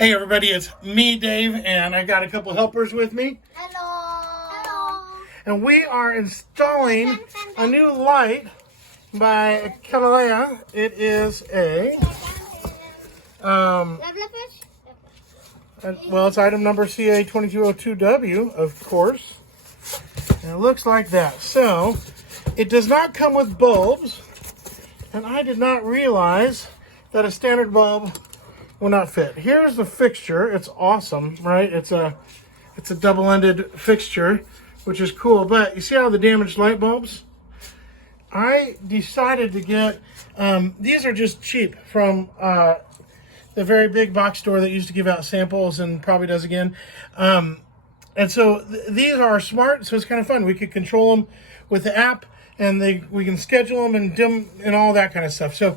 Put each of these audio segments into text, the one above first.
Hey everybody, it's me, Dave, and I got a couple helpers with me. Hello. Hello. And we are installing a new light by Kalalea. It is a, well, it's item number CA2202W, of course. And it looks like that. So, it does not come with bulbs, and I did not realize that a standard bulb will not fit. Here's the fixture. It's awesome, right? It's a double-ended fixture, which is cool. But you see how the damaged light bulbs? I decided to get, these are just cheap from the very big box store that used to give out samples and probably does again. And so these are smart, so it's kind of fun. We could control them with the app, and we can schedule them and dim and all that kind of stuff. So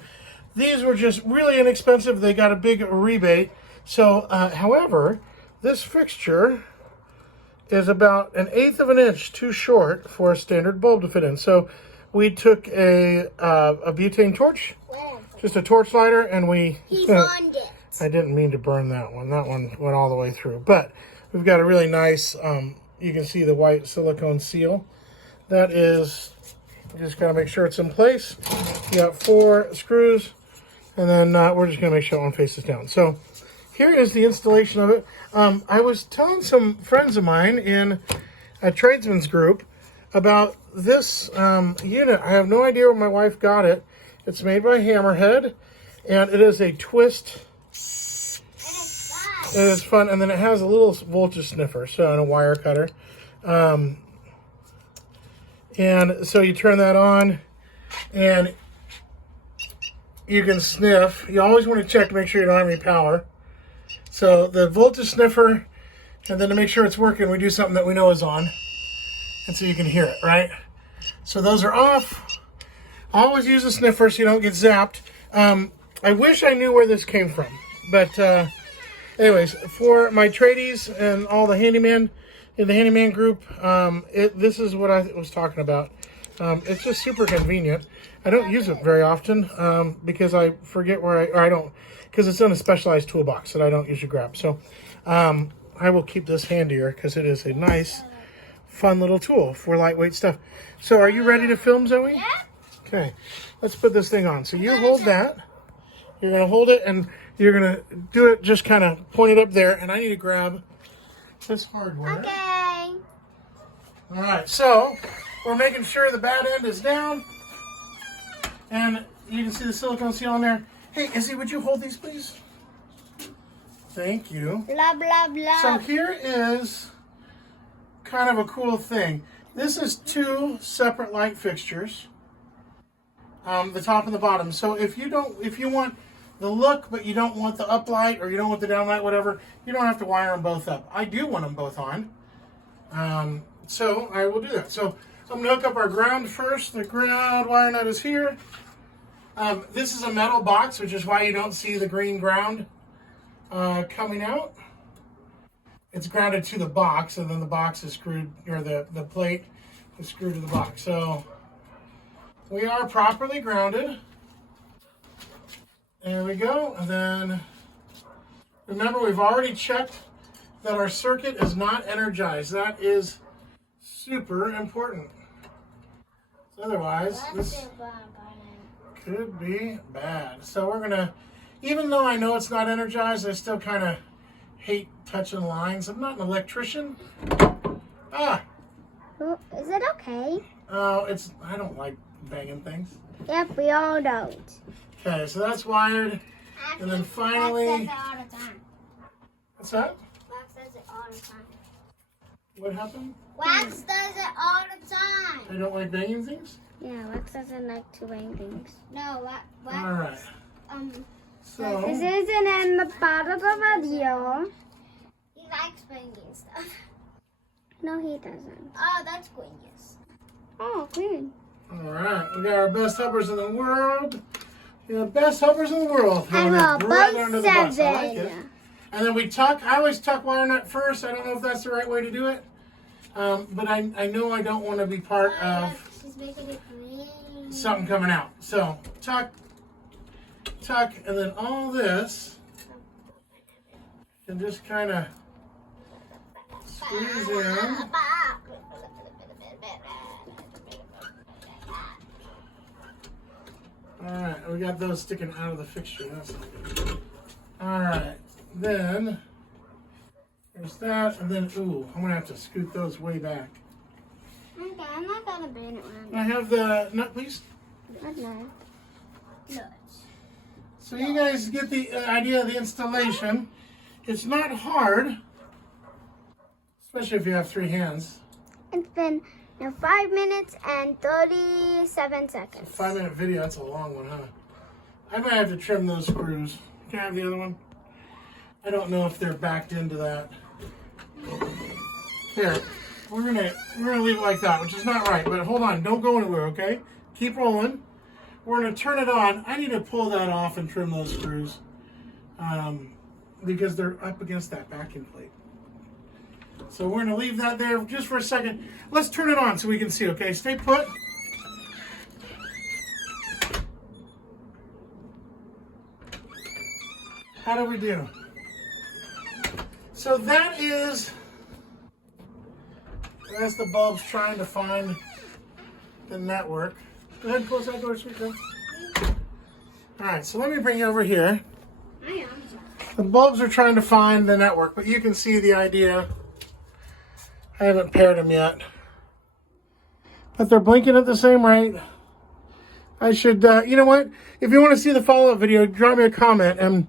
these were just really inexpensive. They got a big rebate. So, however, this fixture is about 1/8 of an inch too short for a standard bulb to fit in. So we took a butane torch, just a torch lighter, and He burned it. I didn't mean to burn that one. That one went all the way through. But we've got a really nice, you can see the white silicone seal. That is, just gotta make sure it's in place. You got 4 screws. And then we're just going to make sure one faces down. So here is the installation of it. I was telling some friends of mine in a tradesman's group about this unit. I have no idea where my wife got it. It's made by Hammerhead, and it is a twist. It is fun, and then it has a little voltage sniffer, so and a wire cutter. And so you turn that on, and you can sniff. You always want to check to make sure you don't have any power. So the voltage sniffer, and then to make sure it's working, we do something that we know is on. And so you can hear it, right? So those are off. Always use a sniffer so you don't get zapped. I wish I knew where this came from. But anyways, for my tradies and all the handyman in the handyman group, this is what I was talking about. It's just super convenient. I don't use it very often because I forget where I don't, because it's in a specialized toolbox that I don't usually grab. So I will keep this handier because it is a nice, fun little tool for lightweight stuff. So are you ready to film, Zoe? Yeah. Okay, let's put this thing on. So you hold that. You're going to hold it, and you're going to do it, just kind of point it up there. And I need to grab this hardware. Okay. All right, so we're making sure the bad end is down. And you can see the silicone seal on there. Hey, Izzy, would you hold these, please? Thank you. Blah, blah, blah. So here is kind of a cool thing. This is 2 separate light fixtures, the top and the bottom. So if you want the look, but you don't want the uplight, or you don't want the downlight, whatever, you don't have to wire them both up. I do want them both on. So I will do that. So I'm going to hook up our ground first. The ground wire nut is here. This is a metal box, which is why you don't see the green ground coming out. It's grounded to the box, and then the box is screwed, or the plate is screwed to the box. So we are properly grounded. There we go. And then remember, we've already checked that our circuit is not energized. That is super important. Otherwise, this could be bad. So we're gonna, even though I know it's not energized, I still kind of hate touching lines. I'm not an electrician. Is it okay? Oh, I don't like banging things. Yep, we all don't. Okay, so that's wired. And then finally, Wax does it all the time. what's that? Wax does it all the time. What happened? Wax does it all the time. I don't like banging things? Yeah, Wax doesn't like to bang things. No, Wax. All right. So This isn't in the part of the video. He likes banging stuff. No, he doesn't. Oh, that's genius. Oh, good. all right, we got our best helpers in the world. The best helpers in the world. I will Right under the bus. I like 7. it. And then we tuck. I always tuck wire nut first. I don't know if that's the right way to do it. But I know I don't want to be part of She's making it green. something coming out. So tuck, tuck, and then all this And just kind of squeeze in. Alright, we got those sticking out of the fixture. That's not good. Alright, then there's that, and then, ooh, I'm going to have to scoot those way back. Okay, I'm not going to bend it when I have the nut, please. I'm not. So you guys get the idea of the installation. It's not hard, especially if you have 3 hands. It's been 5 minutes and 37 seconds. 5-minute video, that's a long one, huh? I might have to trim those screws. Can I have the other one? I don't know if they're backed into that. Here, we're gonna leave it like that, which is not right, but hold on, don't go anywhere, okay? Keep rolling. We're gonna turn it on. I need to pull that off and trim those screws because they're up against that backing plate. So we're gonna leave that there just for a second. Let's turn it on so we can see, okay? Stay put. How do we do? So that's the bulbs trying to find the network. Go ahead and close that door, sweet girl. All right, so let me bring you over here. The bulbs are trying to find the network, but you can see the idea. I haven't paired them yet. But they're blinking at the same rate. I should, you know what? If you want to see the follow-up video, drop me a comment and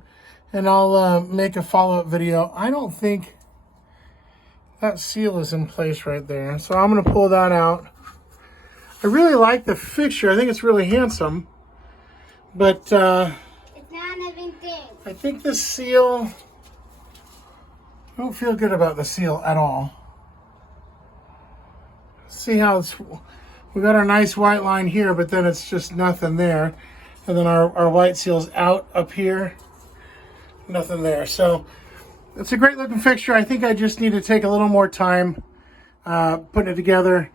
I'll make a follow-up video. I don't think that seal is in place right there. So I'm going to pull that out. I really like the fixture. I think it's really handsome. But it's not a living thing. I think the seal, I don't feel good about the seal at all. See how it's, we got our nice white line here, but then it's just nothing there. And then our white seal's out up here. Nothing there. So it's a great looking fixture. I think I just need to take a little more time putting it together.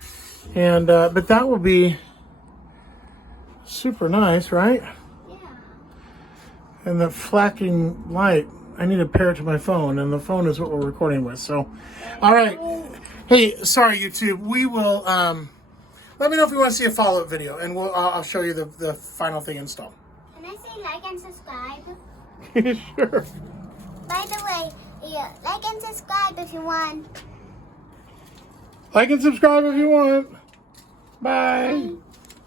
And but that will be super nice, right? Yeah. And the flashing light, I need to pair it to my phone, and the phone is what we're recording with. So, all right. Hey, sorry, YouTube. We will, let me know if you want to see a follow-up video, and I'll show you the final thing installed. Can I say like and subscribe? Sure. By the way, yeah, like and subscribe if you want. Like and subscribe if you want. Bye. Bye.